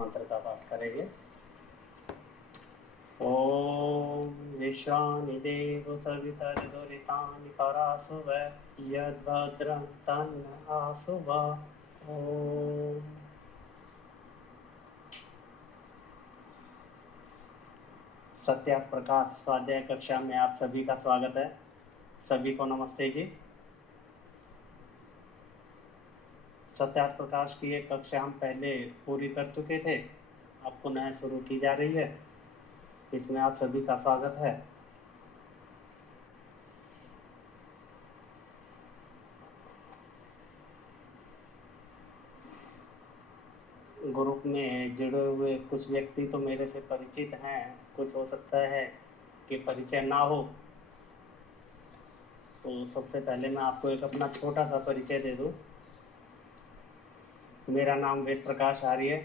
मंत्र का पाठ करेंगे। ओम विश्वानि देव सवितर्दुरितानि परासुव यद्भद्रं तन्न आसुव। ओम सत्या प्रकाश स्वाध्याय कक्षा में आप सभी का स्वागत है। सभी को नमस्ते जी। सत्यार्थ प्रकाश की एक कक्षा हम पहले पूरी कर चुके थे, अब पुनः शुरू की जा रही है। इसमें आप सभी का स्वागत है। ग्रुप में जुड़े हुए कुछ व्यक्ति तो मेरे से परिचित हैं, कुछ हो सकता है कि परिचय ना हो। तो सबसे पहले मैं आपको एक अपना छोटा सा परिचय दे दूं। मेरा नाम वेद प्रकाश आर्य।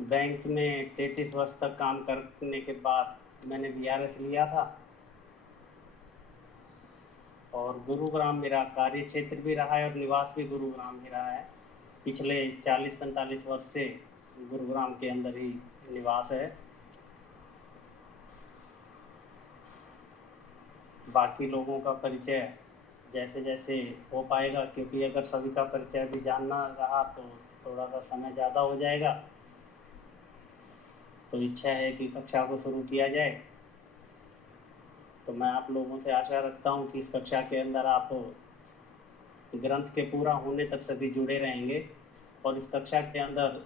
बैंक में 33 वर्ष तक काम करने के बाद मैंने VRS लिया था और गुरुग्राम मेरा कार्य क्षेत्र भी रहा है और निवास भी गुरुग्राम ही रहा है। पिछले 40-45 वर्ष से गुरुग्राम के अंदर ही निवास है। बाकी लोगों का परिचय जैसे जैसे हो पाएगा, क्योंकि अगर सभी का परिचय भी जानना रहा तो थोड़ा सा समय ज़्यादा हो जाएगा। तो इच्छा है कि कक्षा को शुरू किया जाए। तो मैं आप लोगों से आशा रखता हूँ कि इस कक्षा के अंदर आप ग्रंथ के पूरा होने तक सभी जुड़े रहेंगे। और इस कक्षा के अंदर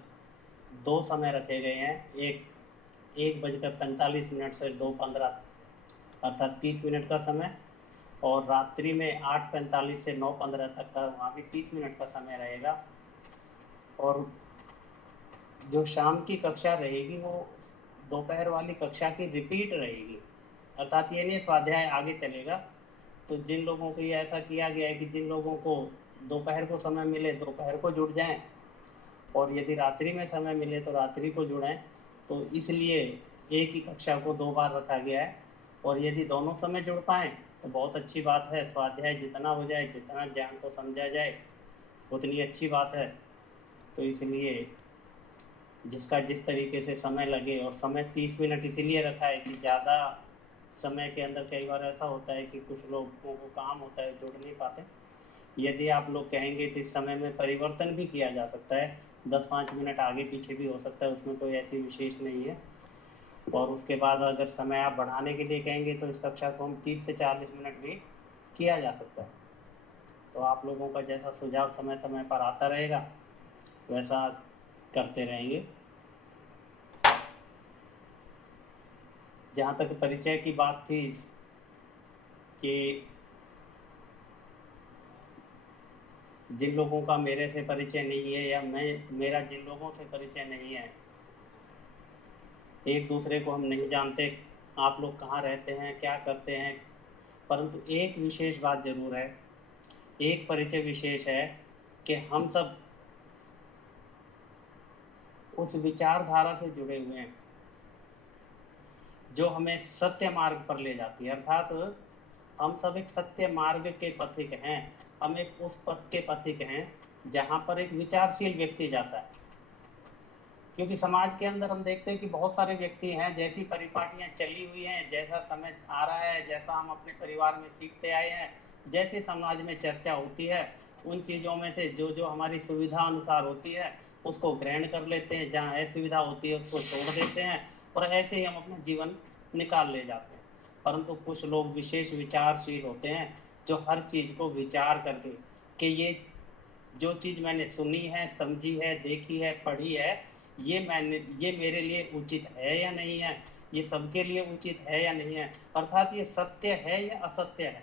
2 समय रखे गए हैं, 1:45 से 2:15 अर्थात 30 मिनट का समय, और रात्रि में 8:45 से 9:15 तक का वहाँ भी 30 मिनट का समय रहेगा। और जो शाम की कक्षा रहेगी वो दोपहर वाली कक्षा की रिपीट रहेगी, अर्थात ये नहीं स्वाध्याय आगे चलेगा। तो जिन लोगों को ये ऐसा किया गया है कि जिन लोगों को दोपहर को समय मिले दोपहर को जुड़ जाएं, और यदि रात्रि में समय मिले तो रात्रि को जुड़ें। तो इसलिए एक ही कक्षा को 2 बार रखा गया है। और यदि दोनों समय जुड़ पाएँ तो बहुत अच्छी बात है। स्वाध्याय जितना हो जाए, जितना ज्ञान को समझा जाए, उतनी अच्छी बात है। तो इसलिए जिसका जिस तरीके से समय लगे, और समय 30 मिनट इसीलिए रखा है कि ज़्यादा समय के अंदर कई बार ऐसा होता है कि कुछ लोगों को काम होता है, जुड़ नहीं पाते। यदि आप लोग कहेंगे तो इस समय में परिवर्तन भी किया जा सकता है, 10-5 मिनट आगे पीछे भी हो सकता है, उसमें कोई ऐसी विशेष नहीं है। और उसके बाद अगर समय आप बढ़ाने के लिए कहेंगे तो इस कक्षा को हम 30 से 40 मिनट भी किया जा सकता है। तो आप लोगों का जैसा सुझाव समय समय पर आता रहेगा वैसा करते रहेंगे। जहाँ तक परिचय की बात थी कि जिन लोगों का मेरे से परिचय नहीं है या मेरा जिन लोगों से परिचय नहीं है, एक दूसरे को हम नहीं जानते, आप लोग कहाँ रहते हैं, क्या करते हैं, परंतु एक विशेष बात ज़रूर है, एक परिचय विशेष है कि हम सब उस विचारधारा से जुड़े हुए हैं जो हमें सत्य मार्ग पर ले जाती है। अर्थात हम सब एक सत्य मार्ग के पथिक हैं। हम एक उस पथ के पथिक हैं जहाँ पर एक विचारशील व्यक्ति जाता है। क्योंकि समाज के अंदर हम देखते हैं कि बहुत सारे व्यक्ति हैं, जैसी परिपाटियाँ चली हुई हैं, जैसा समय आ रहा है, जैसा हम अपने परिवार में सीखते आए हैं, जैसे समाज में चर्चा होती है, उन चीज़ों में से जो जो हमारी सुविधा अनुसार होती है उसको ग्रहण कर लेते हैं, जहाँ असुविधा होती है उसको छोड़ देते हैं, और ऐसे ही हम अपना जीवन निकाल ले जाते हैं। परंतु कुछ लोग विशेष विचारशील होते हैं जो हर चीज़ को विचार करके कि जो चीज़ मैंने सुनी है, समझी है, देखी है, पढ़ी है, ये मेरे लिए उचित है या नहीं है, ये सबके लिए उचित है या नहीं है, अर्थात ये सत्य है या असत्य है।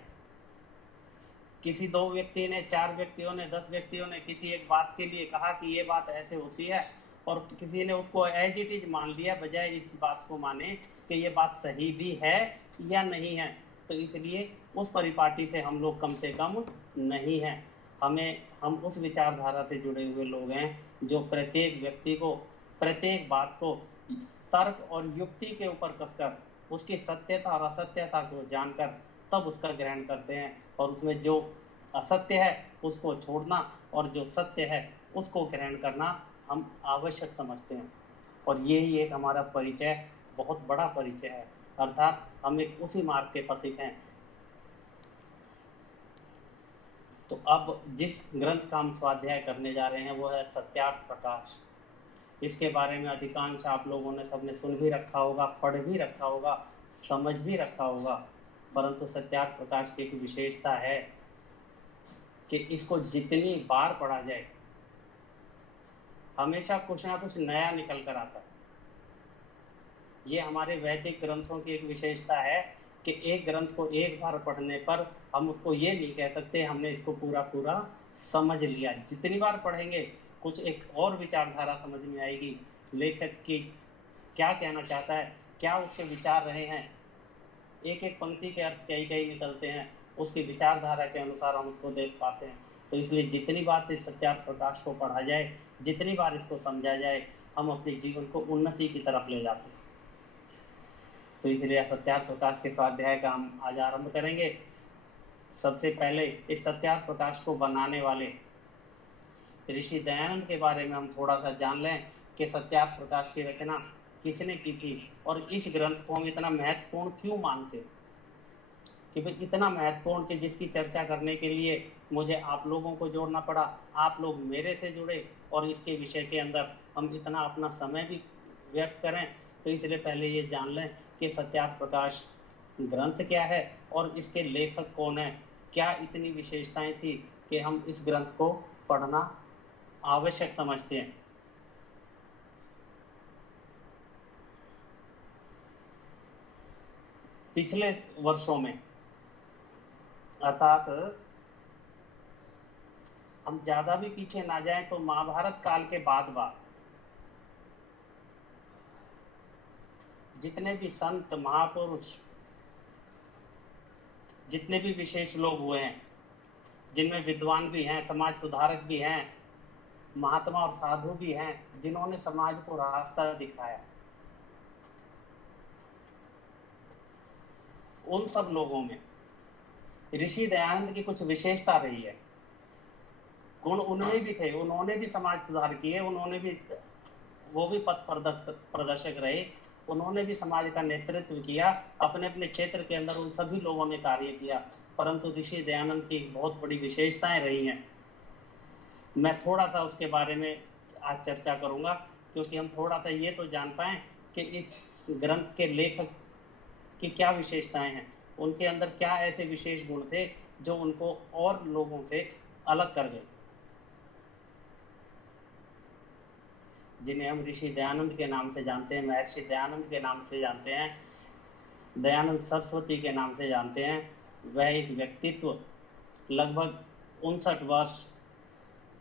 किसी 2 व्यक्ति ने, 4 व्यक्तियों ने, 10 व्यक्तियों ने किसी एक बात के लिए कहा कि ये बात ऐसे होती है, और किसी ने उसको एज इट इज मान लिया, बजाय इस बात को माने कि ये बात सही भी है या नहीं है। तो इसलिए उस परिपाटी से हम लोग कम से कम नहीं हैं। हम उस विचारधारा से जुड़े हुए लोग हैं जो प्रत्येक व्यक्ति को, प्रत्येक बात को तर्क और युक्ति के ऊपर कसकर उसकी सत्यता और असत्यता को जानकर तब उसका ग्रहण करते हैं, और उसमें जो असत्य है उसको छोड़ना और जो सत्य है उसको ग्रहण करना हम आवश्यक समझते हैं। और यही एक हमारा परिचय, बहुत बड़ा परिचय है, अर्थात हम एक उसी मार्ग के पथिक हैं। तो अब जिस ग्रंथ का हम स्वाध्याय करने जा रहे हैं वो है सत्यार्थ प्रकाश। इसके बारे में अधिकांश आप लोगों ने सबने सुन भी रखा होगा, पढ़ भी रखा होगा, समझ भी रखा होगा, परंतु सत्यार्थ प्रकाश की एक विशेषता है कि इसको जितनी बार पढ़ा जाए हमेशा कुछ ना कुछ नया निकल कर आता है। ये हमारे वैदिक ग्रंथों की एक विशेषता है कि एक ग्रंथ को एक बार पढ़ने पर हम उसको ये नहीं कह सकते हमने इसको पूरा पूरा समझ लिया। जितनी बार पढ़ेंगे कुछ एक और विचारधारा समझ में आएगी, लेखक की क्या कहना चाहता है, क्या उसके विचार रहे हैं, एक एक पंक्ति के अर्थ कई कई निकलते हैं, उसकी विचारधारा के अनुसार हम उसको देख पाते हैं। तो इसलिए जितनी बार इस सत्यार्थ प्रकाश को पढ़ा जाए, जितनी बार इसको समझा जाए, हम अपने जीवन को उन्नति की तरफ ले जाते हैं। तो इसलिए सत्यार्थ प्रकाश के स्वाध्याय का हम आज आरंभ करेंगे। सबसे पहले इस सत्यार्थ प्रकाश को बनाने वाले ऋषि दयानंद के बारे में हम थोड़ा सा जान लें कि सत्यार्थ प्रकाश की रचना किसने की थी और इस ग्रंथ को हम इतना महत्वपूर्ण क्यों मानते, कि भाई इतना महत्वपूर्ण कि जिसकी चर्चा करने के लिए मुझे आप लोगों को जोड़ना पड़ा, आप लोग मेरे से जुड़े और इसके विषय के अंदर हम इतना अपना समय भी व्यर्थ करें। तो इसलिए पहले ये जान लें कि सत्यार्थ प्रकाश ग्रंथ क्या है और इसके लेखक कौन है, क्या इतनी विशेषताएं थी कि हम इस ग्रंथ को पढ़ना आवश्यक समझते हैं। पिछले वर्षों में, अर्थात हम ज्यादा भी पीछे ना जाएं तो महाभारत काल के बाद जितने भी संत महापुरुष, जितने भी विशेष लोग हुए हैं, जिनमें विद्वान भी हैं, समाज सुधारक भी हैं, महात्मा और साधु भी हैं, जिन्होंने समाज को रास्ता दिखाया, उन सब लोगों में ऋषि दयानंद की कुछ विशेषता रही है। गुण उनमें भी थे, उन्होंने भी समाज सुधार किए, उन्होंने भी, वो भी पथ प्रदर्शक रहे, उन्होंने भी समाज का नेतृत्व किया, अपने अपने क्षेत्र के अंदर उन सभी लोगों ने कार्य किया। परंतु ऋषि दयानंद की बहुत बड़ी विशेषताएं रही हैं। मैं थोड़ा सा उसके बारे में आज चर्चा करूंगा, क्योंकि हम थोड़ा सा ये तो जान पाएं कि इस ग्रंथ के लेखक की क्या विशेषताएं हैं, उनके अंदर क्या ऐसे विशेष गुण थे जो उनको और लोगों से अलग कर गए, जिन्हें हम ऋषि दयानंद के नाम से जानते हैं, महर्षि दयानंद के नाम से जानते हैं, दयानंद सरस्वती के नाम से जानते हैं। वह एक व्यक्तित्व लगभग 59 वर्ष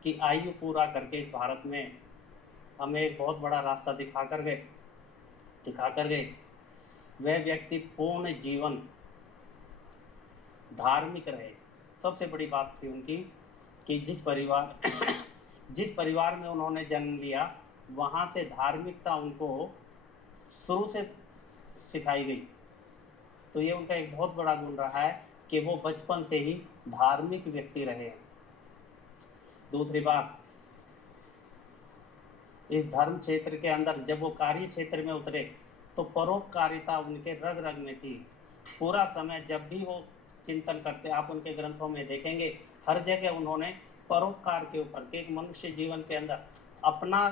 की आयु पूरा करके इस भारत में हमें एक बहुत बड़ा रास्ता दिखा कर गए। वह व्यक्ति पूर्ण जीवन धार्मिक रहे। सबसे बड़ी बात थी उनकी कि जिस परिवार में उन्होंने जन्म लिया वहाँ से धार्मिकता उनको शुरू से सिखाई गई। तो ये उनका एक बहुत बड़ा गुण रहा है कि वो बचपन से ही धार्मिक व्यक्ति रहे। दूसरी बात, इस धर्म क्षेत्र के अंदर जब वो कार्य क्षेत्र में उतरे तो परोपकारिता उनके रग रग में थी। पूरा समय जब भी वो चिंतन करते, आप उनके ग्रंथों में देखेंगे हर जगह उन्होंने परोपकार के ऊपर, कि एक मनुष्य जीवन के अंदर अपना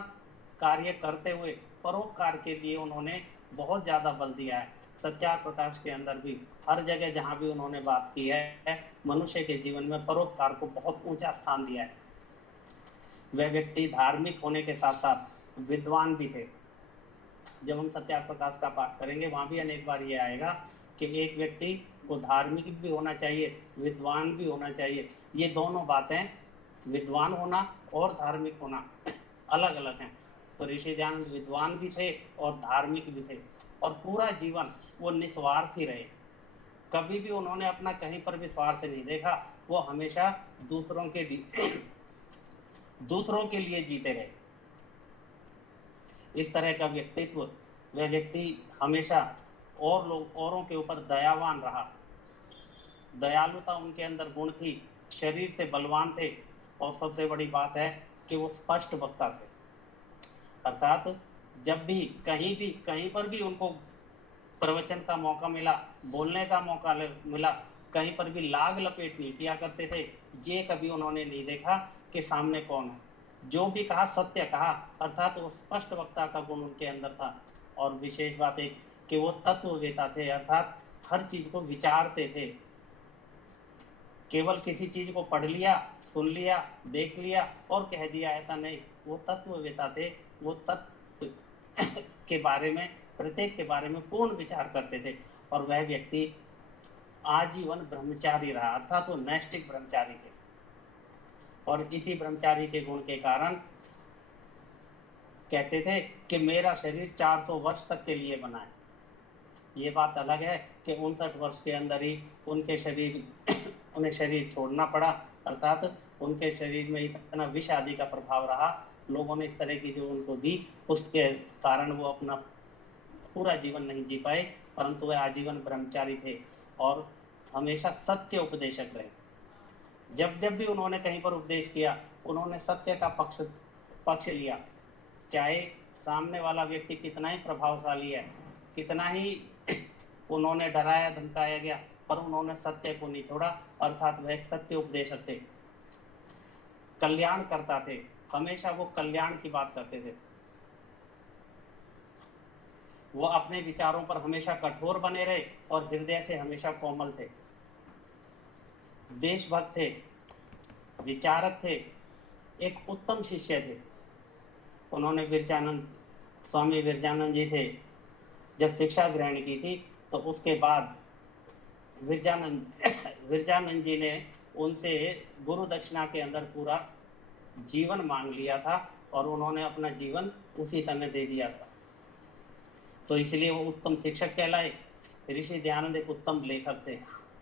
कार्य करते हुए परोपकार के लिए उन्होंने बहुत ज़्यादा बल दिया है। सत्यार्थ प्रकाश के अंदर भी हर जगह जहाँ भी उन्होंने बात की है, मनुष्य के जीवन में परोपकार को बहुत ऊंचा स्थान दिया है। वह व्यक्ति धार्मिक होने के साथ साथ विद्वान भी थे। जब हम सत्यार्थ प्रकाश का पाठ करेंगे वहाँ भी अनेक बार ये आएगा कि एक व्यक्ति को धार्मिक भी होना चाहिए, विद्वान भी होना चाहिए। ये दोनों बातें, विद्वान होना और धार्मिक होना, अलग अलग हैं। तो ऋषि दयानंद विद्वान भी थे और धार्मिक भी थे, और पूरा जीवन वो निस्वार्थ ही रहे। कभी भी उन्होंने अपना कहीं पर भी स्वार्थ नहीं देखा, वो हमेशा दूसरों के लिए जीते रहे। इस तरह का व्यक्तित्व, वह व्यक्ति हमेशा औरों के ऊपर दयावान रहा। दयालुता उनके अंदर गुण थी, शरीर से बलवान थे, और सबसे बड़ी बात है कि वो स्पष्ट वक्ता थे, अर्थात जब भी कहीं पर भी उनको प्रवचन का मौका मिला, बोलने का मौका मिला, कहीं पर भी लाग लपेट नहीं किया करते थे। ये कभी उन्होंने नहीं देखा कि सामने कौन है, जो भी कहा सत्य कहा, अर्थात वो स्पष्ट वक्ता का गुण उनके अंदर था। और विशेष बात एक कि वो तत्ववेता थे, अर्थात हर चीज को विचारते थे। केवल किसी चीज को पढ़ लिया, सुन लिया, देख लिया और कह दिया, ऐसा नहीं। वो तत्ववेता थे, वो तत्व के बारे में, प्रत्येक के बारे में पूर्ण विचार करते थे। और वह व्यक्ति आजीवन ब्रह्मचारी रहा, अर्थात वो नैष्ठिक ब्रह्मचारी थे। और इसी ब्रह्मचारी के गुण के कारण कहते थे कि मेरा शरीर 400 वर्ष तक के लिए बना है। ये बात अलग है कि 59 वर्ष के अंदर ही उन्हें शरीर छोड़ना पड़ा, अर्थात उनके शरीर में इतना विष आदि का प्रभाव रहा, लोगों ने इस तरह की जो उनको दी, उसके कारण वो अपना पूरा जीवन नहीं जी पाए, परंतु वह आजीवन ब्रह्मचारी थे और हमेशा सत्य उपदेशक रहे। जब जब भी उन्होंने कहीं पर उपदेश किया, उन्होंने सत्य का पक्ष लिया, चाहे सामने वाला व्यक्ति कितना ही प्रभावशाली है, कितना ही उन्होंने डराया धमकाया गया, पर उन्होंने सत्य को नहीं छोड़ा, अर्थात वह एक सत्य उपदेशक थे, कल्याण करता थे। हमेशा वो कल्याण की बात करते थे। वो अपने विचारों पर हमेशा कठोर बने रहे और हृदय से हमेशा कोमल थे। देशभक्त थे, विचारक थे, एक उत्तम शिष्य थे। उन्होंने स्वामी विरजानंद जी थे जब शिक्षा ग्रहण की थी, तो उसके बाद विरजानंद जी ने उनसे गुरु दक्षिणा के अंदर पूरा जीवन मांग लिया था और उन्होंने अपना जीवन उसी समय दे दिया था। तो इसलिए वो उत्तम शिक्षक कहलाए। ऋषि दयानंद एक उत्तम लेखक थे।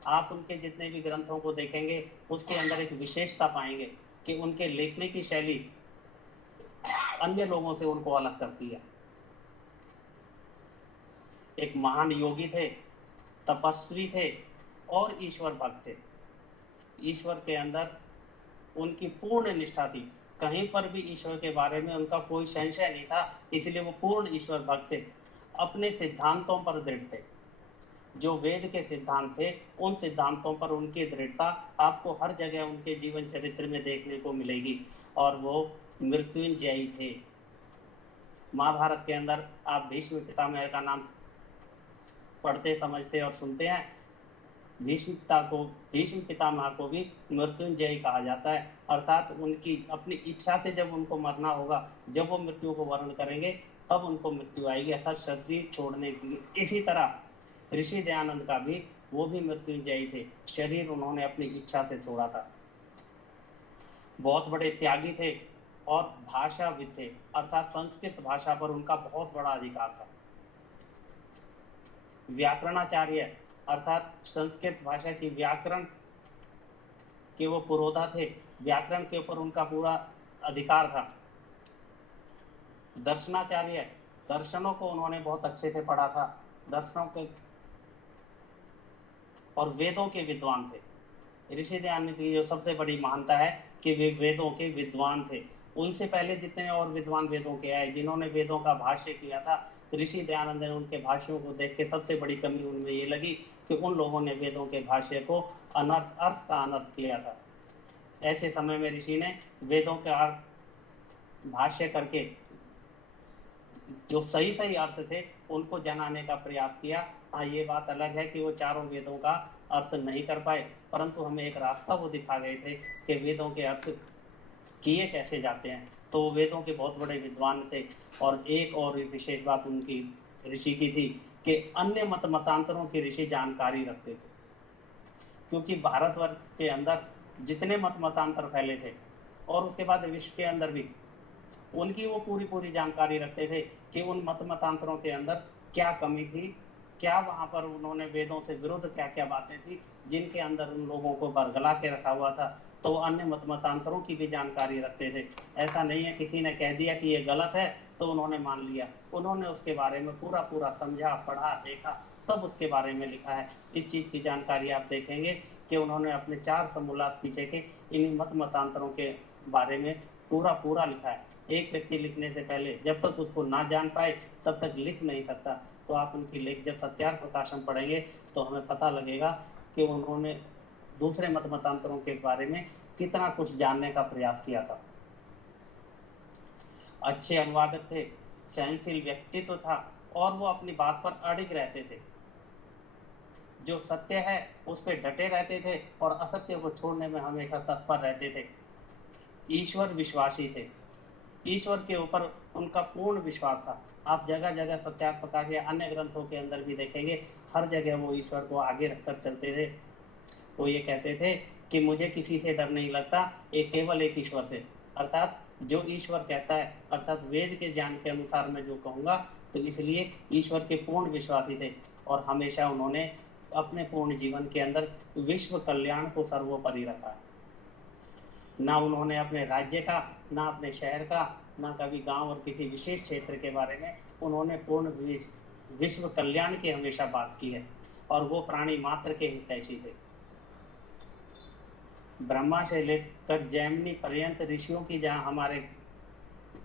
आप उनके जितने भी ग्रंथों को देखेंगे, उसके अंदर एक विशेषता पाएंगे कि उनके लिखने की शैली अन्य लोगों से उनको अलग करती है। एक महान योगी थे, तपस्वी थे और ईश्वर भक्त थे। ईश्वर के अंदर उनकी पूर्ण निष्ठा थी, कहीं पर भी ईश्वर के बारे में उनका कोई संशय नहीं था, इसलिए वो पूर्ण ईश्वर भक्त थे। अपने सिद्धांतों पर दृढ़ थे। जो वेद के सिद्धांत थे, उन सिद्धांतों पर उनकी दृढ़ता आपको हर जगह उनके जीवन चरित्र में देखने को मिलेगी। और वो मृत्युंजयी थे। महाभारत के अंदर आप भीष्म पितामह का नाम पढ़ते, समझते और सुनते हैं। भीष्म पितामह को भी मृत्युंजयी कहा जाता है, अर्थात उनकी अपनी इच्छा से जब उनको मरना होगा, जब वो मृत्यु को वर्ण करेंगे, तब उनको मृत्यु आएगी, अर्थात शरीर छोड़ने की। इसी तरह ऋषि दयानंद का भी, वो भी मृत्युंजयी थे, शरीर उन्होंने अपनी इच्छा से छोड़ा था। बहुत बड़े त्यागी थे और भाषाविद थे, अर्थात संस्कृत भाषा पर उनका बहुत बड़ा अधिकार था। व्याकरणाचार्य, अर्थात संस्कृत भाषा की व्याकरण के वो पुरोधा थे, व्याकरण के ऊपर उनका पूरा अधिकार था। दर्शनाचार्य, दर्शनों को उन्होंने बहुत अच्छे से पढ़ा था, दर्शनों के और वेदों के विद्वान थे। ऋषि दयानंद की जो सबसे बड़ी महानता है कि वे वेदों के विद्वान थे। उनसे पहले जितने और विद्वान वेदों के आए, जिन्होंने वेदों का भाष्य किया था, ऋषि दयानंद ने उनके भाष्यों को देख के सबसे बड़ी कमी उनमें ये लगी कि उन लोगों ने वेदों के भाष्य को अर्थ का अनर्थ किया था। ऐसे समय में ऋषि ने वेदों के अर्थ भाष्य करके जो सही सही अर्थ थे उनको जनाने का प्रयास किया। हाँ, ये बात अलग है कि वो चारों वेदों का अर्थ नहीं कर पाए, परंतु हमें एक रास्ता वो दिखा गए थे कि वेदों के अर्थ किए कैसे जाते हैं। तो वो वेदों के बहुत बड़े विद्वान थे। और एक और विशेष बात उनकी ऋषि की थी कि अन्य मतांतरों की ऋषि जानकारी रखते थे, क्योंकि भारतवर्ष के अंदर जितने मतांतर फैले थे और उसके बाद विश्व के अंदर भी, उनकी वो पूरी जानकारी रखते थे कि उन मतांतरों के अंदर क्या कमी थी, क्या वहाँ पर उन्होंने वेदों से विरुद्ध क्या क्या बातें थी जिनके अंदर उन लोगों को बरगला के रखा हुआ था। तो अन्य मतांतरों की भी जानकारी रखते थे। ऐसा नहीं है किसी ने कह दिया कि ये गलत है तो उन्होंने मान लिया, उन्होंने उसके बारे में पूरा समझा, पढ़ा, देखा, तब उसके बारे में लिखा है। इस चीज़ की जानकारी आप देखेंगे कि उन्होंने अपने 4 समूलात पीछे के इन मतांतरों के बारे में पूरा पूरा लिखा है। एक व्यक्ति लिखने से पहले जब तक उसको ना जान पाए तब तक लिख नहीं सकता। तो आप उनकी लेख जब सत्यार्थ प्रकाशन पढ़ेंगे तो हमें पता लगेगा कि उन्होंने दूसरे मत मतांतरों के बारे में कितना कुछ जानने का प्रयास किया था। अच्छे अनुवादक थे, सहनशील व्यक्तित्व था और वो अपनी बात पर अड़िग रहते थे। जो सत्य है उस पर डटे रहते थे और असत्य को छोड़ने में हमेशा तत्पर रहते थे। ईश्वर विश्वासी थे, ईश्वर के ऊपर उनका पूर्ण विश्वास था। आप जगह जगह सत्यार्थ प्रकाश या अन्य ग्रंथों के अंदर भी देखेंगे, हर जगह वो ईश्वर को आगे रखकर चलते थे। वो ये कहते थे कि मुझे किसी से डर नहीं लगता, एक केवल एक ईश्वर से। अर्थात जो ईश्वर कहता है, अर्थात वेद के ज्ञान के अनुसार मैं जो कहूँगा, तो इसलिए ईश्वर के पूर्ण विश्वासी थे और हमेशा उन्होंने अपने पूर्ण जीवन के अंदर विश्व कल्याण को सर्वोपरि रखा। ना उन्होंने अपने राज्य का, ना अपने शहर का, ना कभी गांव और किसी विशेष क्षेत्र के बारे में, उन्होंने पूर्ण विश्व कल्याण की हमेशा बात की है और वो प्राणी मात्र के हितैषी थे। ब्रह्मा से लेकर जैमिनी पर्यंत ऋषियों की जहाँ हमारे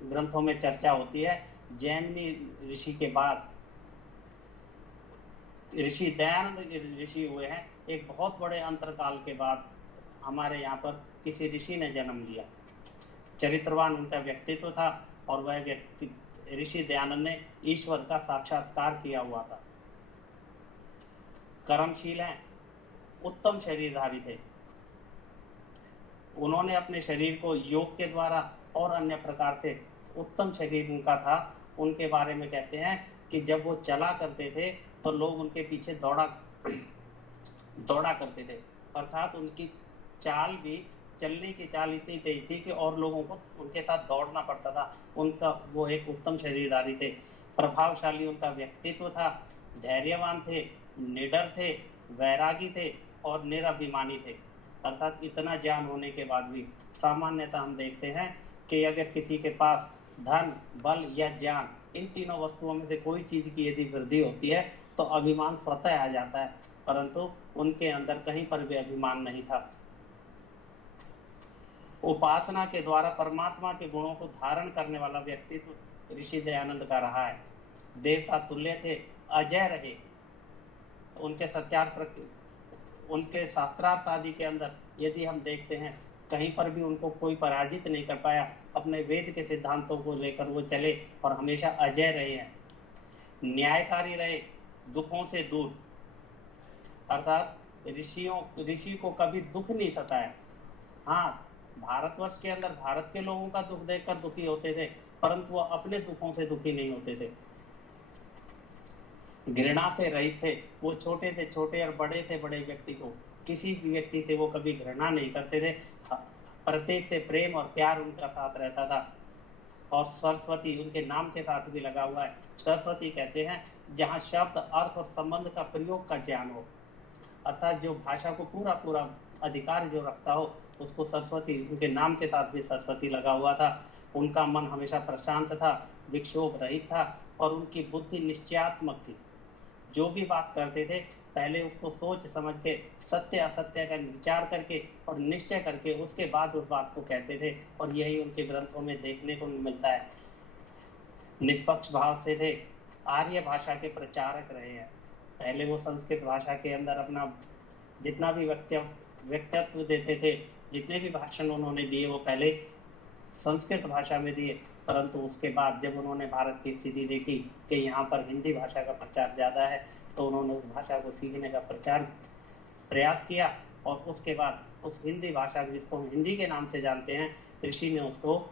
ग्रंथों में चर्चा होती है, जैमिनी ऋषि के बाद ऋषि दयानंद ऋषि हुए हैं। एक बहुत बड़े अंतरकाल के बाद हमारे यहाँ पर किसी ऋषि ने जन्म लिया। चरित्रवान उनका व्यक्तित्व था और वह व्यक्ति ऋषि दयानंद ने ईश्वर का साक्षात्कार किया हुआ था। कर्मशील हैं, उत्तम शरीरधारी थे। उन्होंने अपने शरीर को योग के द्वारा और अन्य प्रकार से उत्तम शरीर उनका था। उनके बारे में कहते हैं कि जब वो चला करते थे तो लोग उनके पीछे दौड़ा करते थे। अर्थात उनकी चाल भी, चलने की चाल इतनी तेज थी कि और लोगों को उनके साथ दौड़ना पड़ता था। उनका वो एक उत्तम शरीरधारी थे। प्रभावशाली उनका व्यक्तित्व था, धैर्यवान थे, निडर थे, वैरागी थे और निराभिमानी थे। अर्थात इतना ज्ञान होने के बाद भी सामान्यतः हम देखते हैं कि अगर किसी के पास धन, बल या ज्ञान, इन तीनों वस्तुओं में से कोई चीज़ की यदि वृद्धि होती है तो अभिमान स्वतः आ जाता है, परंतु उनके अंदर कहीं पर भी अभिमान नहीं था। उपासना के द्वारा परमात्मा के गुणों को धारण करने वाला व्यक्तित्व ऋषि दयानंद का रहा है। देवता तुल्य थे, अजय रहे। उनके उनके शास्त्रार्थ आदि के अंदर यदि हम देखते हैं, कहीं पर भी उनको कोई पराजित नहीं कर पाया। अपने वेद के सिद्धांतों को लेकर वो चले और हमेशा अजय रहे हैं। न्यायकारी रहे, दुखों से दूर। अर्थात ऋषि को कभी दुख नहीं सताया। हाँ, भारतवर्ष के अंदर भारत के लोगों का दुख देखकर दुखी होते थे, परंतु वो अपने दुखों से दुखी नहीं होते थे। घृणा से रहित थे। वो छोटे से छोटे और बड़े से बड़े व्यक्ति को, किसी भी व्यक्ति से वो कभी घृणा नहीं करते थे। प्रत्येक से प्रेम और प्यार उनका साथ रहता था। और सरस्वती उनके नाम के साथ भी लगा हुआ है। सरस्वती कहते हैं जहाँ शब्द, अर्थ और संबंध का प्रयोग का ज्ञान हो। अर्थात जो भाषा को पूरा पूरा अधिकार जो रखता हो उसको सरस्वती, उनके नाम के साथ भी सरस्वती लगा हुआ था। उनका मन हमेशा प्रशांत था, विक्षोभ रहित था और उनकी बुद्धि निश्चयात्मक थी। जो भी बात करते थे पहले उसको सोच समझ के, सत्य असत्य का विचार करके और निश्चय करके उसके बाद उस बात को कहते थे। और यही उनके ग्रंथों में देखने को मिलता है। निष्पक्ष भाव से थे, आर्य भाषा के प्रचारक रहे हैं। पहले वो संस्कृत भाषा के अंदर अपना जितना भी व्यक्तित्व देते थे, जितने भी भाषण उन्होंने दिए वो पहले संस्कृत भाषा में दिए, परंतु उसके बाद जब उन्होंने भारत की स्थिति देखी कि यहाँ पर हिंदी भाषा का प्रचार ज़्यादा है, तो उन्होंने उस भाषा को सीखने का प्रयास किया। और उसके बाद उस हिंदी भाषा, जिसको हम हिंदी के नाम से जानते हैं, ऋषि ने उसको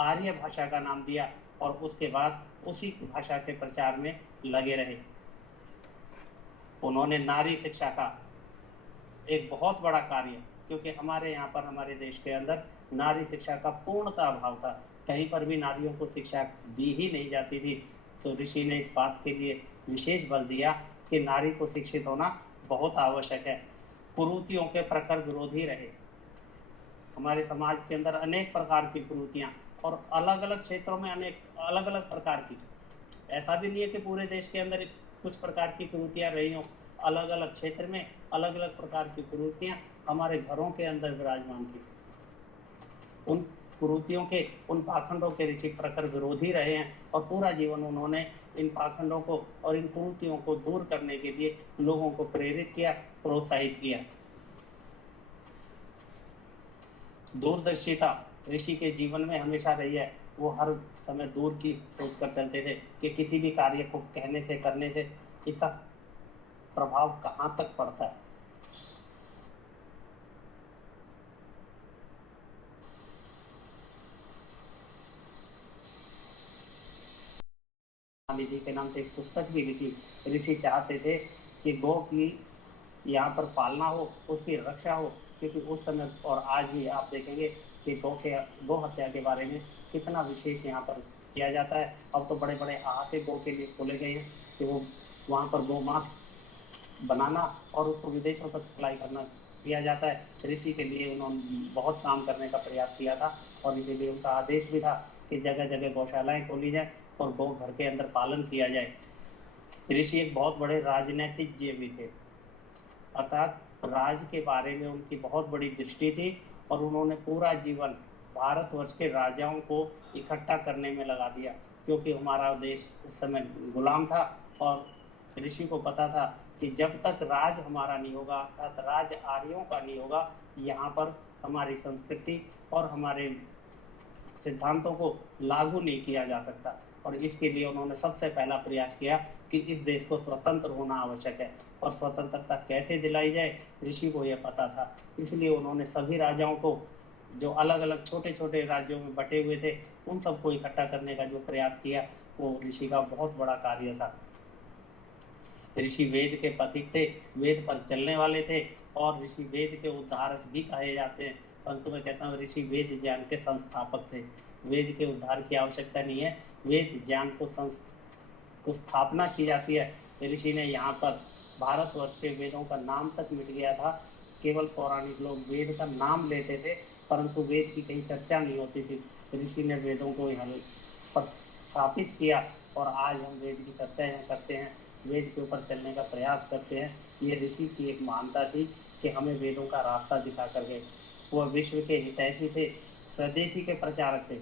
आर्य भाषा का नाम दिया और उसके बाद उसी भाषा के प्रचार में लगे रहे। उन्होंने नारी शिक्षा का एक बहुत बड़ा कार्य, क्योंकि हमारे यहाँ पर, हमारे देश के अंदर नारी शिक्षा का पूर्णतः अभाव था। कहीं पर भी नारियों को शिक्षा दी ही नहीं जाती थी। तो ऋषि ने इस बात के लिए विशेष बल दिया कि नारी को शिक्षित होना बहुत आवश्यक है। कुरीतियों के प्रखर विरोधी रहे। हमारे समाज के अंदर अनेक प्रकार की कुरीतियाँ और अलग अलग क्षेत्रों में अनेक अलग अलग प्रकार की, ऐसा भी नहीं है कि पूरे देश के अंदर कुछ प्रकार की कुरीतियाँ रही हों। अलग अलग क्षेत्र में अलग अलग प्रकार की कुरीतियाँ हमारे घरों के अंदर विराजमान थी। उन कुरीतियों के, उन पाखंडों के ऋषि प्रखर विरोधी रहे हैं और पूरा जीवन उन्होंने इन पाखंडों को और इन कुरीतियों को दूर करने के लिए लोगों को प्रेरित किया, प्रोत्साहित किया। दूरदर्शिता ऋषि के जीवन में हमेशा रही है। वो हर समय दूर की सोच कर चलते थे कि किसी भी कार्य को कहने से, करने से इसका प्रभाव कहाँ तक पड़ता है। निधि के नाम से एक पुस्तक भी लिखी। ऋषि चाहते थे कि गौ की यहाँ पर पालना हो, उसकी रक्षा हो, क्योंकि उस समय और आज भी आप देखेंगे कि गौ हत्या के बारे में कितना विशेष यहाँ पर किया जाता है। अब तो बड़े बड़े अहाते गौ के लिए खोले गए हैं कि वो वहाँ पर गौ मांस बनाना और उसको विदेशों तक सप्लाई करना किया जाता है। ऋषि के लिए उन्होंने बहुत काम करने का प्रयास किया था और इसीलिए उनका आदेश भी था कि जगह जगह गौशालाएं खोली जाए और गौ घर के अंदर पालन किया जाए। ऋषि एक बहुत बड़े राजनीतिक भी थे, अर्थात राज के बारे में उनकी बहुत बड़ी दृष्टि थी और उन्होंने पूरा जीवन भारतवर्ष के राजाओं को इकट्ठा करने में लगा दिया, क्योंकि हमारा देश उस समय गुलाम था और ऋषि को पता था कि जब तक राज हमारा नहीं होगा, अर्थात राज आर्यों का नहीं होगा, यहाँ पर हमारी संस्कृति और हमारे सिद्धांतों को लागू नहीं किया जा सकता। और इसके लिए उन्होंने सबसे पहला प्रयास किया कि इस देश को स्वतंत्र होना आवश्यक है और स्वतंत्रता कैसे दिलाई जाए ऋषि को यह पता था। इसलिए उन्होंने सभी राजाओं को, जो अलग अलग छोटे छोटे राज्यों में बटे हुए थे, उन सबको इकट्ठा करने का जो प्रयास किया वो ऋषि का बहुत बड़ा कार्य था। ऋषि वेद के पथिक थे, वेद पर चलने वाले थे और ऋषि वेद के उद्धारक भी कहे जाते हैं। परंतु मैं कहता हूँ ऋषि वेद ज्ञान के संस्थापक थे। वेद के उद्धार की आवश्यकता नहीं है, वेद ज्ञान को स्थापना की जाती है। ऋषि ने यहाँ पर भारतवर्ष से वेदों का नाम तक मिट गया था। केवल पौराणिक लोग वेद का नाम लेते थे, परंतु वेद की कहीं चर्चा नहीं होती थी। ऋषि ने वेदों को यहाँ पर स्थापित किया और आज हम वेद की चर्चा यहाँ करते हैं, वेद के ऊपर चलने का प्रयास करते हैं। ये ऋषि की एक महानता थी कि हमें वेदों का रास्ता दिखा कर गए। वह विश्व के हितैषी थे, स्वदेशी के प्रचारक थे।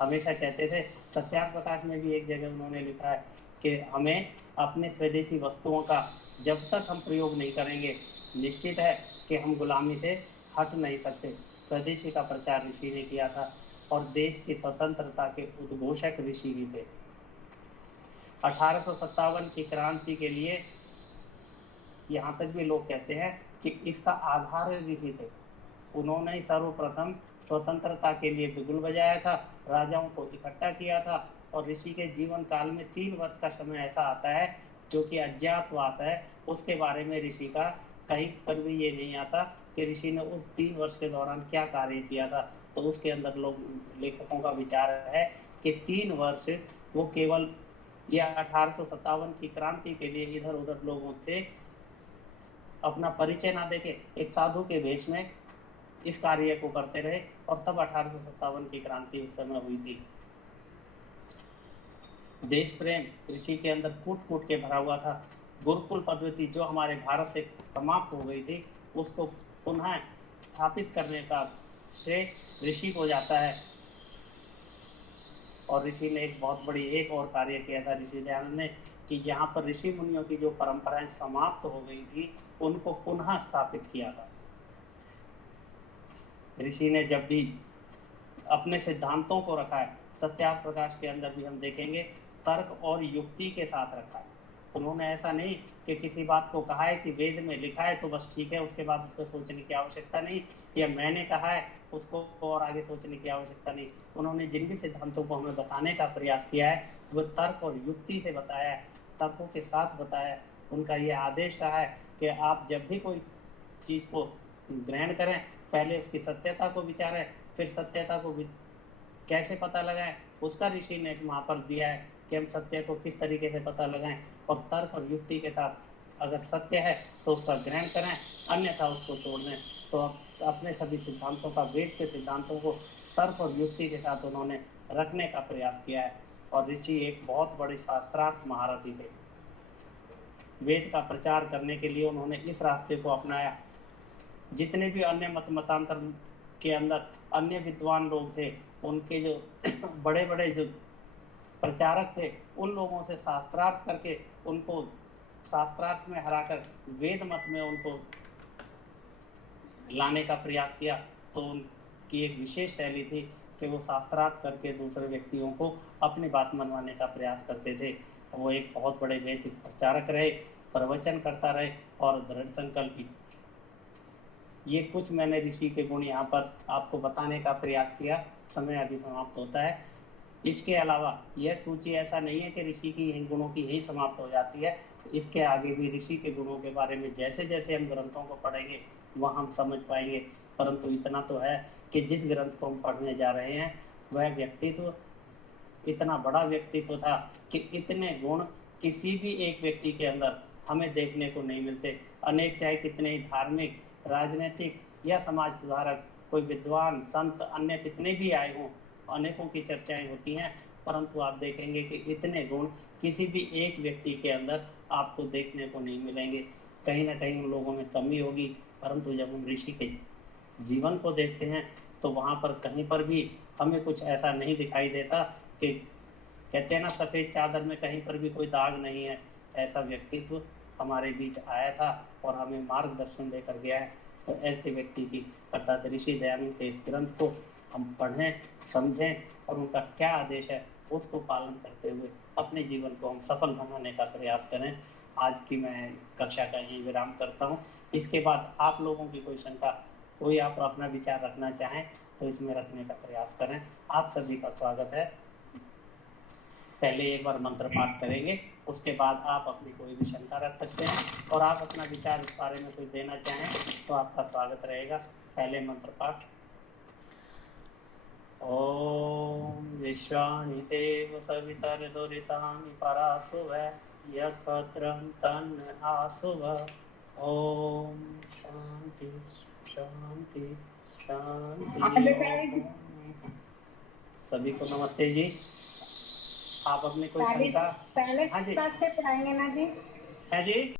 हमेशा कहते थे, सत्याग्रह प्रकाश में भी एक जगह उन्होंने लिखा है कि हमें अपने स्वदेशी वस्तुओं का जब तक हम प्रयोग नहीं करेंगे, निश्चित है कि हम गुलामी से हट नहीं सकते। स्वदेशी का प्रचार ऋषि ने किया था और देश की स्वतंत्रता के उद्घोषक ऋषि ही थे। 1857 की क्रांति के लिए यहाँ तक भी लोग कहते हैं कि इसका आधार ऋषि थे। उन्होंने सर्वप्रथम स्वतंत्रता के लिए बिगुल बजाया था, राजाओं को इकट्ठा किया था और ऋषि के जीवन काल में 3 वर्ष का समय ऐसा आता है जो कि अज्ञातवास है। उसके बारे में ऋषि का कहीं पर भी ये नहीं आता कि ऋषि ने उस 3 वर्ष के दौरान क्या कार्य किया था। तो उसके अंदर लोग, लेखकों का विचार है कि 3 वर्ष वो केवल यह 1857 की क्रांति के लिए इधर उधर लोगों से अपना परिचय ना देके एक साधु के भेष में इस कार्य को करते रहे और तब 1857 की क्रांति उस समय हुई थी। देश प्रेम ऋषि के अंदर कूट कूट के भरा हुआ था। गुरुकुल पद्धति जो हमारे भारत से समाप्त हो गई थी, उसको पुनः स्थापित करने का श्रेय ऋषि को जाता है। और ऋषि ने एक बहुत बड़ी एक और कार्य किया था ऋषि दयानंद ने, कि यहाँ पर ऋषि मुनियों की जो परंपराएं समाप्त हो गई थी, उनको पुनः स्थापित किया था। ऋषि ने जब भी अपने सिद्धांतों को रखा है, सत्याग्रह प्रकाश के अंदर भी हम देखेंगे, तर्क और युक्ति के साथ रखा है। उन्होंने ऐसा नहीं कि किसी बात को कहा है कि वेद में लिखा है तो बस ठीक है, उसके बाद उसको सोचने की आवश्यकता नहीं, या मैंने कहा है उसको और आगे सोचने की आवश्यकता नहीं। उन्होंने जिन भी सिद्धांतों को हमें बताने का प्रयास किया है वो तर्क और युक्ति से बताया है, तर्कों के साथ बताया है। उनका ये आदेश रहा है कि आप जब भी कोई चीज़ को ग्रहण करें, पहले उसकी सत्यता को विचारें, फिर सत्यता को कैसे पता लगाएं, उसका ऋषि ने वहाँ पर दिया है कि हम सत्य को किस तरीके से पता लगाएं। और तर्क और युक्ति के साथ अगर सत्य है तो उसका ग्रहण करें, अन्यथा उसको छोड़ दें। तो अपने सभी सिद्धांतों का, वेद के सिद्धांतों को तर्क और युक्ति के साथ उन्होंने रखने का प्रयास किया है। और ऋषि एक बहुत बड़े शास्त्रार्थ महारथी थे। वेद का प्रचार करने के लिए उन्होंने इस रास्ते को अपनाया। जितने भी अन्य मतांतर के अंदर अन्य विद्वान लोग थे, उनके जो बड़े बड़े जो प्रचारक थे, उन लोगों से शास्त्रार्थ करके उनको शास्त्रार्थ में हराकर वेद मत में उनको लाने का प्रयास किया। तो उनकी एक विशेष शैली थी कि वो शास्त्रार्थ करके दूसरे व्यक्तियों को अपनी बात मनवाने का प्रयास करते थे। वो एक बहुत बड़े वैदिक प्रचारक रहे, प्रवचन करता रहे और दृढ़ संकल्पी। ये कुछ मैंने ऋषि के गुण यहाँ पर आपको बताने का प्रयास किया। समय अभी समाप्त होता है। इसके अलावा यह सूची ऐसा नहीं है कि ऋषि की इन गुणों की ही समाप्त हो जाती है। इसके आगे भी ऋषि के गुणों के बारे में जैसे जैसे हम ग्रंथों को पढ़ेंगे वह हम समझ पाएंगे। परंतु इतना तो है कि जिस ग्रंथ को हम पढ़ने जा रहे हैं वह व्यक्तित्व इतना बड़ा व्यक्तित्व था कि इतने गुण किसी भी एक व्यक्ति के अंदर हमें देखने को नहीं मिलते। अनेक चाहे कितने ही धार्मिक, राजनीतिक या समाज सुधारक, कोई विद्वान, संत, अन्य कितने भी आए हों, अनेकों की चर्चाएं होती हैं, परंतु आप देखेंगे कि इतने गुण किसी भी एक व्यक्ति के अंदर आपको देखने को नहीं मिलेंगे। कहीं ना कहीं उन लोगों में कमी होगी। परंतु जब हम ऋषि के जीवन को देखते हैं तो वहाँ पर कहीं पर भी हमें कुछ ऐसा नहीं दिखाई देता कि कहते हैं ना, सफ़ेद चादर में कहीं पर भी कोई दाग नहीं है। ऐसा व्यक्तित्व हमारे बीच आया था और हमें मार्गदर्शन देकर गया है। तो ऐसे व्यक्ति की अर्थात ऋषि दयानंद के इस ग्रंथ को हम पढ़ें, समझें और उनका क्या आदेश है उसको पालन करते हुए अपने जीवन को हम सफल बनाने का प्रयास करें। आज की मैं कक्षा का यही विराम करता हूँ। इसके बाद आप लोगों की कोई शंका, कोई आप अपना विचार रखना चाहें तो इसमें रखने का प्रयास करें। आप सभी का स्वागत है। पहले एक बार मंत्र पाठ करेंगे, उसके बाद आप अपनी कोई भी शंका रख सकते हैं और आप अपना विचार इस बारे में कोई देना चाहें तो आपका स्वागत रहेगा। पहले मंत्र पाठ। ओम विश्वानि देव सवितर्दुरितानि परासुव यत्पत्रं तन्न आसुव। ओम शांति शांति शांति। सभी को नमस्ते जी। आप अपने कोई शंका? पहले से पढ़ाएंगे ना जी? है जी।